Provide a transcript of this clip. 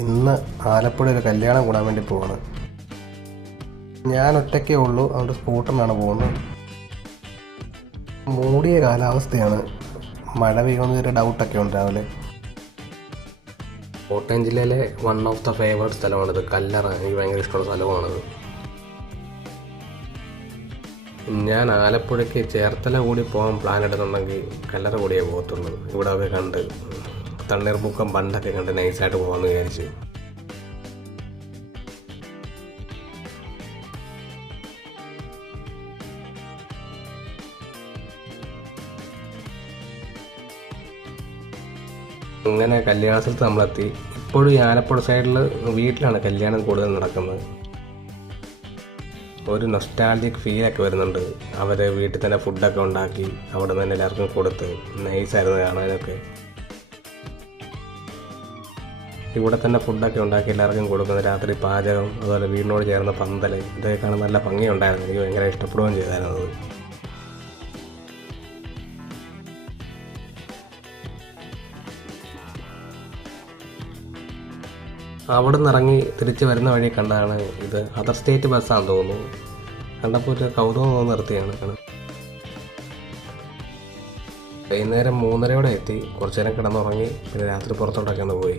ഇന്ന് ആലപ്പുഴ ഒരു കല്യാണം കൂടാൻ വേണ്ടി പോവാണ്. ഞാൻ ഒറ്റയ്ക്കേ ഉള്ളൂ, അതുകൊണ്ട് സ്കൂട്ടറിനാണ് പോകുന്നത്. മൂടിയ കാലാവസ്ഥയാണ്, മഴ പെയ്യുന്നൊരു ഡൗട്ടൊക്കെ ഉണ്ട് രാവിലെ. കോട്ടയം ജില്ലയിലെ വൺ ഓഫ് ദ ഫേവറേറ്റ് സ്ഥലമാണിത്. കല്ലറ എനിക്ക് ഭയങ്കര ഇഷ്ടമുള്ള സ്ഥലമാണിത്. ഞാൻ ആലപ്പുഴയ്ക്ക് ചേർത്തല കൂടി പോകാൻ പ്ലാൻ എടുക്കുന്നുണ്ടെങ്കിൽ കല്ലറ കൂടിയേ പോകത്തുള്ളൂ. ഇവിടെ ഒക്കെ കണ്ട് തണ്ണീർമുക്കം ബണ്ടൊക്കെ കണ്ട് നൈസായിട്ട് പോകാമെന്ന് വിചാരിച്ച്. അങ്ങനെ കല്യാണ സ്ഥലത്ത് നമ്മളെത്തി. ഇപ്പോഴും ഈ ആലപ്പുഴ സൈഡിൽ വീട്ടിലാണ് കല്യാണം കൂടുതൽ നടക്കുന്നത്. ഒരു നൊസ്റ്റാൾജിക് ഫീലൊക്കെ വരുന്നുണ്ട്. അവർ വീട്ടിൽ തന്നെ ഫുഡൊക്കെ ഉണ്ടാക്കി അവിടെ നിന്ന് എല്ലാവർക്കും കൊടുത്ത് നൈസായിരുന്നു കാണാനൊക്കെ. ഇവിടെ തന്നെ ഫുഡൊക്കെ ഉണ്ടാക്കി എല്ലാവർക്കും കൊടുക്കുന്നത്, രാത്രി പാചകം, അതുപോലെ വീടിനോട് ചേർന്ന പന്തൽ, ഇതൊക്കെ കാണാൻ നല്ല ഭംഗിയുണ്ടായിരുന്നു. എനിക്ക് ഭയങ്കര ഇഷ്ടപ്പെടുകയും ചെയ്തായിരുന്നു. അവിടെ നിന്ന് ഇറങ്ങി തിരിച്ച് വരുന്ന വഴി കണ്ടതാണ് ഇത്. അതർ സ്റ്റേറ്റ് ബസ്സാണെന്ന് തോന്നുന്നു. കണ്ടപ്പോൾ ഒരു കൗതുകം തോന്നി നിർത്തിയാണ്. വൈകുന്നേരം 3:30 എത്തി. കുറച്ച് നേരം കിടന്നുറങ്ങി. പിന്നെ രാത്രി പുറത്തോട്ടൊക്കെ ഒന്ന് പോയി.